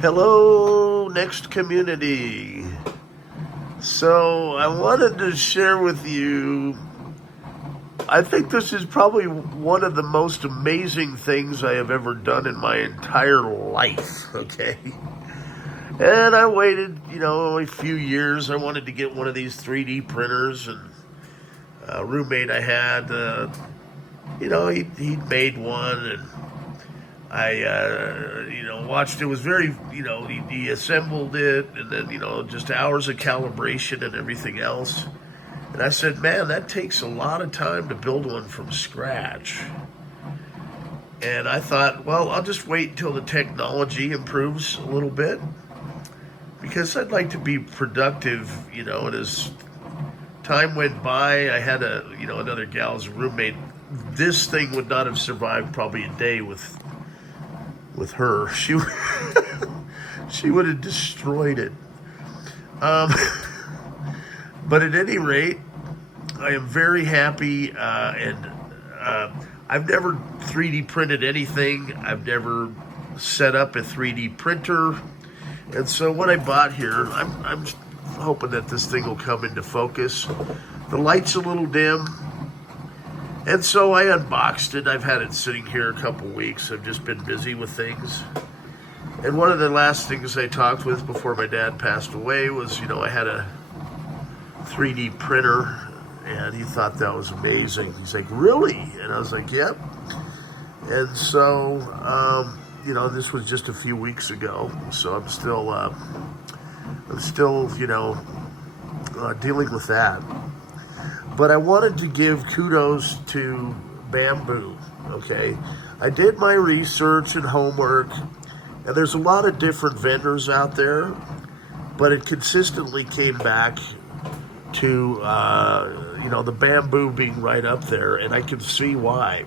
Hello, next community. So I wanted to share with you, I think this is probably one of the most amazing things I have ever done in my entire life, okay? And I waited, a few years. I wanted to get one of these 3D printers, and a roommate I had, he'd made one, and I watched. It was very, he assembled it, and then, just hours of calibration and everything else. And I said, man, that takes a lot of time to build one from scratch. And I thought, well, I'll just wait until the technology improves a little bit, because I'd like to be productive, and as time went by, I had another gal's roommate. This thing would not have survived probably a day with her. She she would have destroyed it. But at any rate, I am very happy, and I've never 3D printed anything. I've never set up a 3D printer, and so what I bought here, I'm hoping that this thing will come into focus. The light's a little dim, and so I unboxed it. I've had it sitting here a couple weeks. I've just been busy with things. And one of the last things I talked with before my dad passed away was, I had a 3D printer, and he thought that was amazing. He's like, really? And I was like, yep. And so, this was just a few weeks ago. So I'm still dealing with that. But I wanted to give kudos to Bambu, okay? I did my research and homework, and there's a lot of different vendors out there, but it consistently came back to, the Bambu being right up there, and I can see why.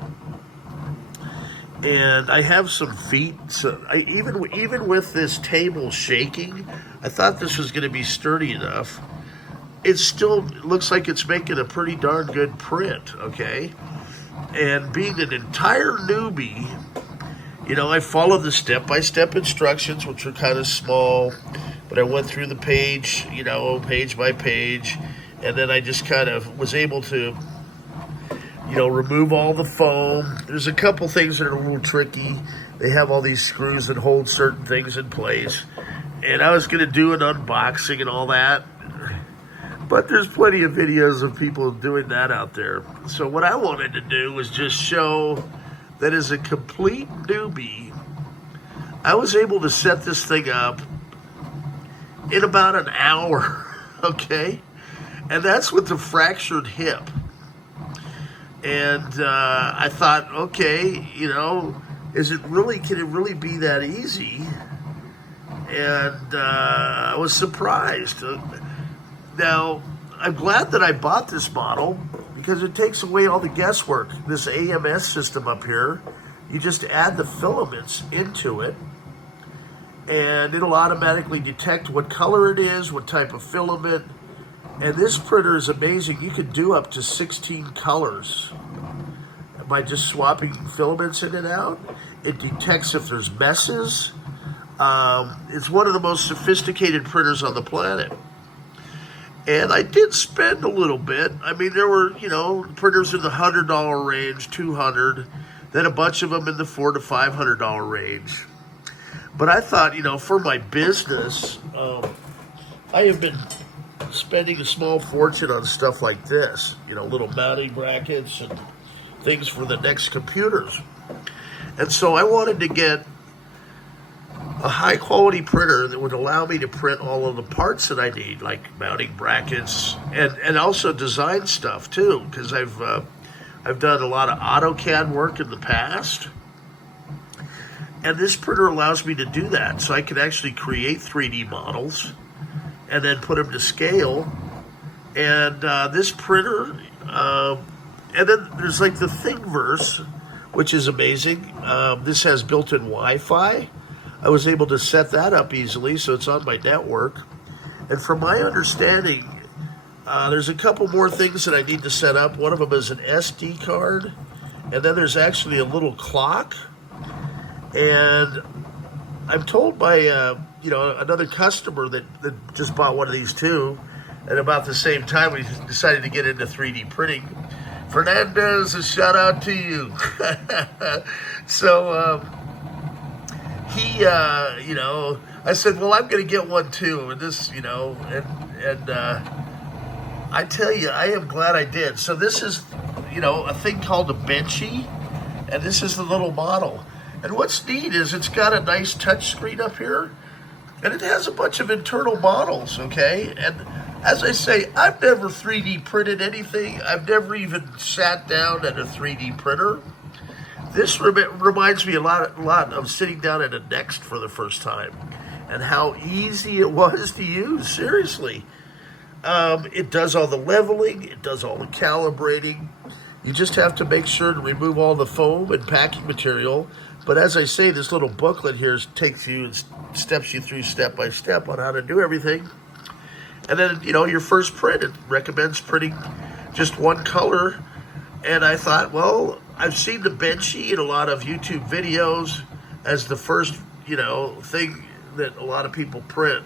And I have some feet, so even with this table shaking, I thought this was going to be sturdy enough. It still looks like it's making a pretty darn good print, okay? And being an entire newbie, I followed the step-by-step instructions, which are kind of small, but I went through the page, page by page, and then I just kind of was able to, remove all the foam. There's a couple things that are a little tricky. They have all these screws that hold certain things in place, and I was going to do an unboxing and all that, but there's plenty of videos of people doing that out there. So what I wanted to do was just show that as a complete newbie, I was able to set this thing up in about an hour, okay? And that's with the fractured hip. And I thought, okay, can it really be that easy? And I was surprised. Now, I'm glad that I bought this model because it takes away all the guesswork. This AMS system up here, you just add the filaments into it, and it'll automatically detect what color it is, what type of filament. And this printer is amazing. You can do up to 16 colors by just swapping filaments in and out. It detects if there's messes. It's one of the most sophisticated printers on the planet. And I did spend a little bit. I mean, there were, printers in the $100 range, $200, then a bunch of them in the $400 to $500 range. But I thought, for my business, I have been spending a small fortune on stuff like this, little mounting brackets and things for the next computers. And so I wanted to get a high quality printer that would allow me to print all of the parts that I need, like mounting brackets, and also design stuff too, because I've done a lot of AutoCAD work in the past, and this printer allows me to do that. So I can actually create 3D models and then put them to scale. And this printer, and then there's like the Thingiverse, which is amazing. This has built-in Wi-Fi. I was able to set that up easily, so it's on my network. And from my understanding, there's a couple more things that I need to set up. One of them is an SD card, and then there's actually a little clock. And I'm told by another customer that just bought one of these too, and about the same time we decided to get into 3D printing. Fernandez, a shout out to you. So he, I said, well, I'm going to get one too, and this, and I tell you, I am glad I did. So this is, a thing called a Benchy, and this is the little model. And what's neat is it's got a nice touch screen up here, and it has a bunch of internal models, okay? And as I say, I've never 3D printed anything. I've never even sat down at a 3D printer. This reminds me a lot of sitting down at a Next for the first time, and how easy it was to use, seriously. It does all the leveling, it does all the calibrating. You just have to make sure to remove all the foam and packing material. But as I say, this little booklet here takes you and steps you through step by step on how to do everything. And then, your first print, it recommends printing just one color. And I thought, well, I've seen the Benchy in a lot of YouTube videos as the first, thing that a lot of people print.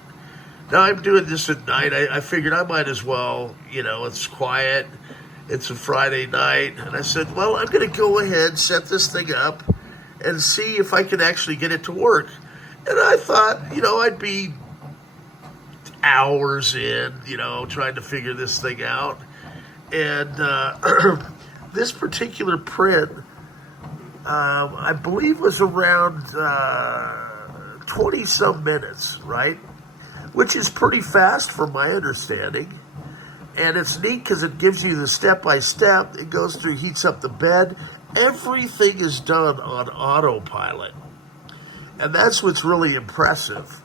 Now I'm doing this at night. I figured I might as well, it's quiet. It's a Friday night. And I said, well, I'm going to go ahead, set this thing up, and see if I can actually get it to work. And I thought, I'd be hours in, trying to figure this thing out. And this particular print, I believe was around 20-some minutes, right? Which is pretty fast from my understanding. And it's neat because it gives you the step-by-step. It goes through, heats up the bed. Everything is done on autopilot. And that's what's really impressive,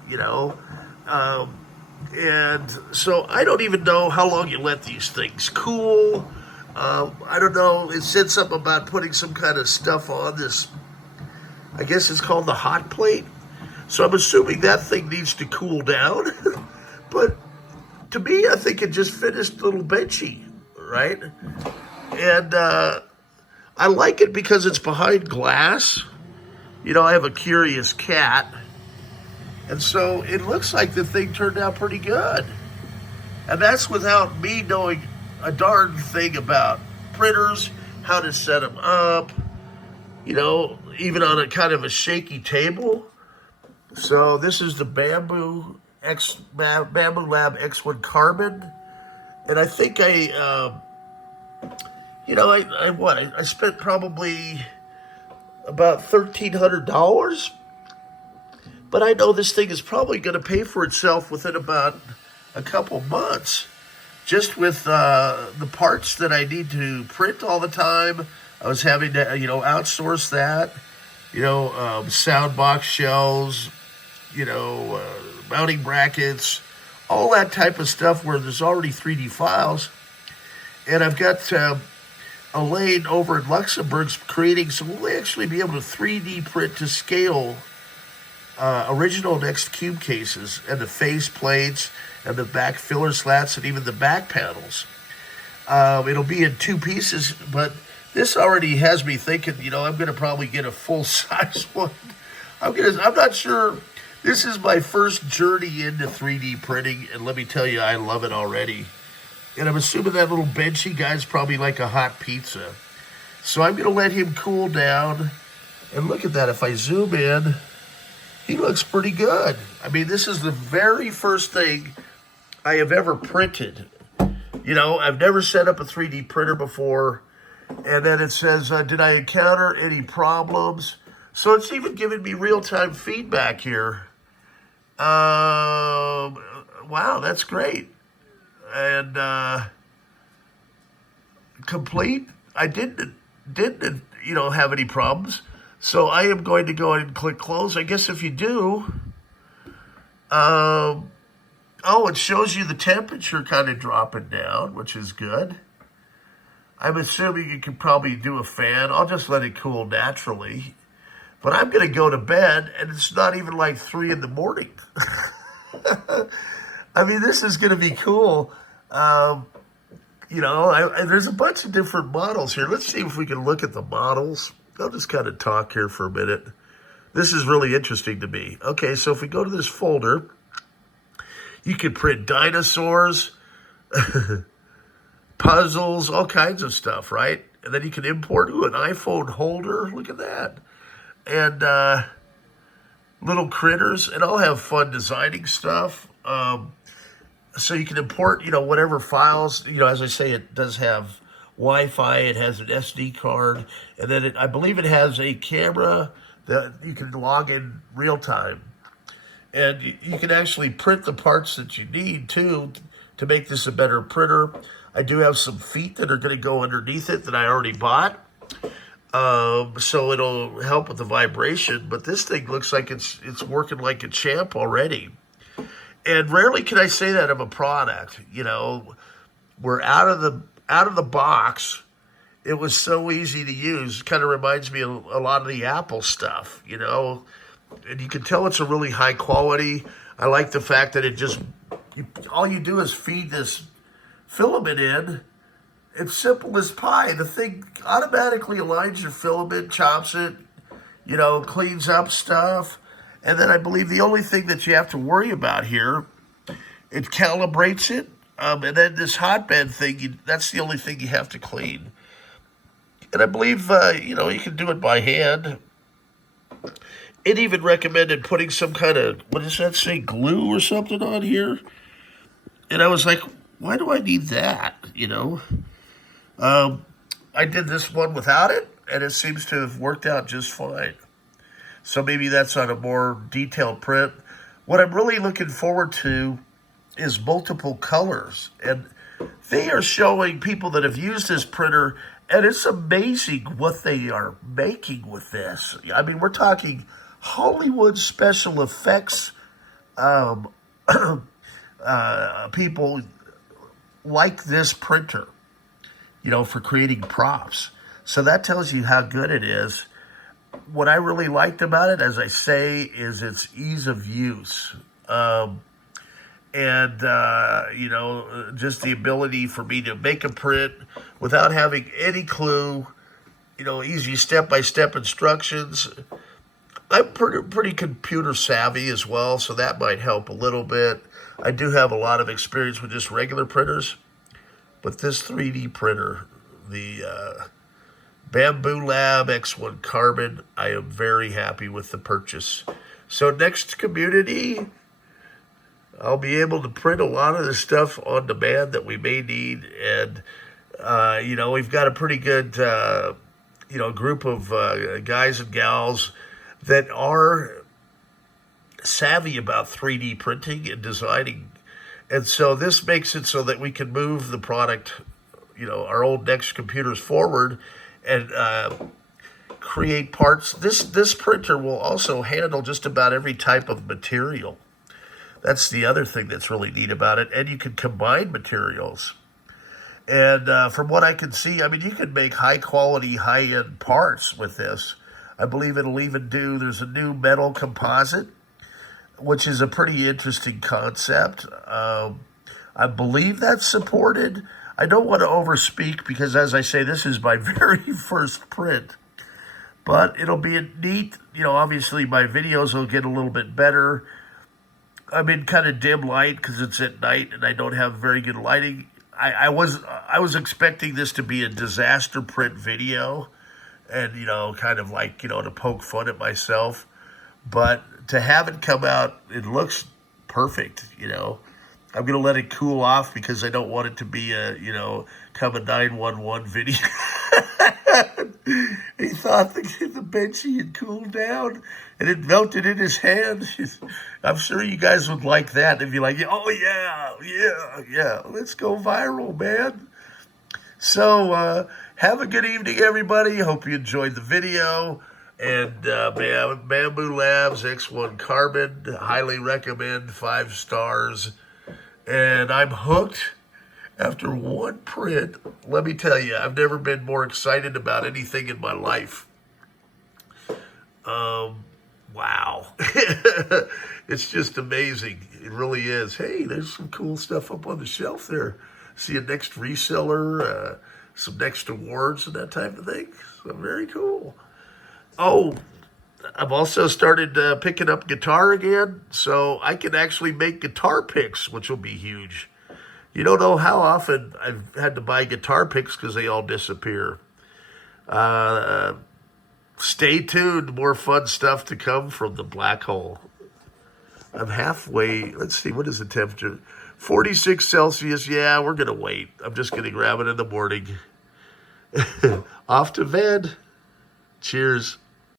and so I don't even know how long you let these things cool. I don't know. It said something about putting some kind of stuff on this. I guess it's called the hot plate. So I'm assuming that thing needs to cool down. But to me, I think it just finished little Benchy, right? And I like it because it's behind glass. I have a curious cat. And so it looks like the thing turned out pretty good. And that's without me knowing a darn thing about printers, how to set them up, even on a kind of a shaky table. So this is the Bambu Lab X1 Carbon. And I think I spent probably about $1,300. But I know this thing is probably going to pay for itself within about a couple months, just with the parts that I need to print all the time. I was having to, outsource that, sound box shells, mounting brackets, all that type of stuff where there's already 3D files. And I've got Elaine over in Luxembourg creating, so we'll actually be able to 3D print to scale original Next cube cases and the face plates and the back filler slats and even the back panels. It'll be in two pieces, but this already has me thinking, I'm going to probably get a full-size one. I'm not sure. This is my first journey into 3D printing, and let me tell you, I love it already. And I'm assuming that little Benchy guy's probably like a hot pizza. So I'm going to let him cool down. And look at that. If I zoom in, he looks pretty good. I mean, this is the very first thing I have ever printed. I've never set up a 3D printer before. And then it says, did I encounter any problems? So it's even giving me real-time feedback here. Wow, that's great. And complete. I didn't have any problems. So I am going to go ahead and click close. I guess if you do, it shows you the temperature kind of dropping down, which is good. I'm assuming you can probably do a fan. I'll just let it cool naturally. But I'm going to go to bed, and it's not even like 3 in the morning. I mean, this is going to be cool. There's a bunch of different models here. Let's see if we can look at the models. I'll just kind of talk here for a minute. This is really interesting to me. Okay, so if we go to this folder, you can print dinosaurs, puzzles, all kinds of stuff, right? And then you can import an iPhone holder. Look at that. And little critters. And I'll have fun designing stuff. So you can import, whatever files. As I say, it does have Wi-Fi. It has an SD card. And then I believe it has a camera that you can log in real time. And you can actually print the parts that you need, too, to make this a better printer. I do have some feet that are going to go underneath it that I already bought. So it'll help with the vibration. But this thing looks like it's working like a champ already. And rarely can I say that of a product. We're out of the box. It was so easy to use. Kind of reminds me of a lot of the Apple stuff, And you can tell it's a really high quality. I like the fact that all you do is feed this filament in. It's simple as pie. The thing automatically aligns your filament, chops it, cleans up stuff. And then I believe the only thing that you have to worry about here, it calibrates it. And then this hotbed thing, that's the only thing you have to clean. And I believe, you can do it by hand. It even recommended putting some kind of, what does that say, glue or something on here? And I was like, why do I need that, I did this one without it, and it seems to have worked out just fine. So maybe that's on a more detailed print. What I'm really looking forward to is multiple colors. And they are showing people that have used this printer, and it's amazing what they are making with this. I mean, we're talking Hollywood special effects people like this printer, for creating props. So that tells you how good it is. What I really liked about it, as I say, is its ease of use. Just the ability for me to make a print without having any clue, easy step-by-step instructions. I'm pretty computer savvy as well, so that might help a little bit. I do have a lot of experience with just regular printers, but this 3D printer, the Bambu Lab X1 Carbon, I am very happy with the purchase. So next community, I'll be able to print a lot of the stuff on demand that we may need. And, we've got a pretty good, group of guys and gals that are savvy about 3D printing and designing. And so this makes it so that we can move the product, our old Next computers forward and create parts. This printer will also handle just about every type of material. That's the other thing that's really neat about it. And you can combine materials. And from what I can see, you can make high-quality, high-end parts with this. I believe it'll even there's a new metal composite, which is a pretty interesting concept. I believe that's supported. I don't want to overspeak because, as I say, this is my very first print. But it'll be neat. Obviously my videos will get a little bit better. I'm in kind of dim light because it's at night and I don't have very good lighting. I was expecting this to be a disaster print video and, kind of like, to poke fun at myself. But to have it come out, it looks perfect, I'm going to let it cool off because I don't want it to be a, come a 911 video. He thought the Benchy had cooled down and it melted in his hand. I'm sure you guys would like that. They'd be like, oh, yeah, let's go viral, man. So have a good evening, everybody. Hope you enjoyed the video. And Bambu Labs X1 Carbon, highly recommend, 5 stars. And I'm hooked after one print. Let me tell you, I've never been more excited about anything in my life. Wow. It's just amazing. It really is. Hey, there's some cool stuff up on the shelf there. See a Next reseller, some Next awards and that type of thing. So very cool. Oh, I've also started picking up guitar again, so I can actually make guitar picks, which will be huge. You don't know how often I've had to buy guitar picks because they all disappear. Uh, Stay tuned, more fun stuff to come from the black hole. I'm halfway. Let's see, what is the temperature? 46 Celsius. Yeah, we're going to wait. I'm just going to grab it in the morning. Off to bed. Cheers.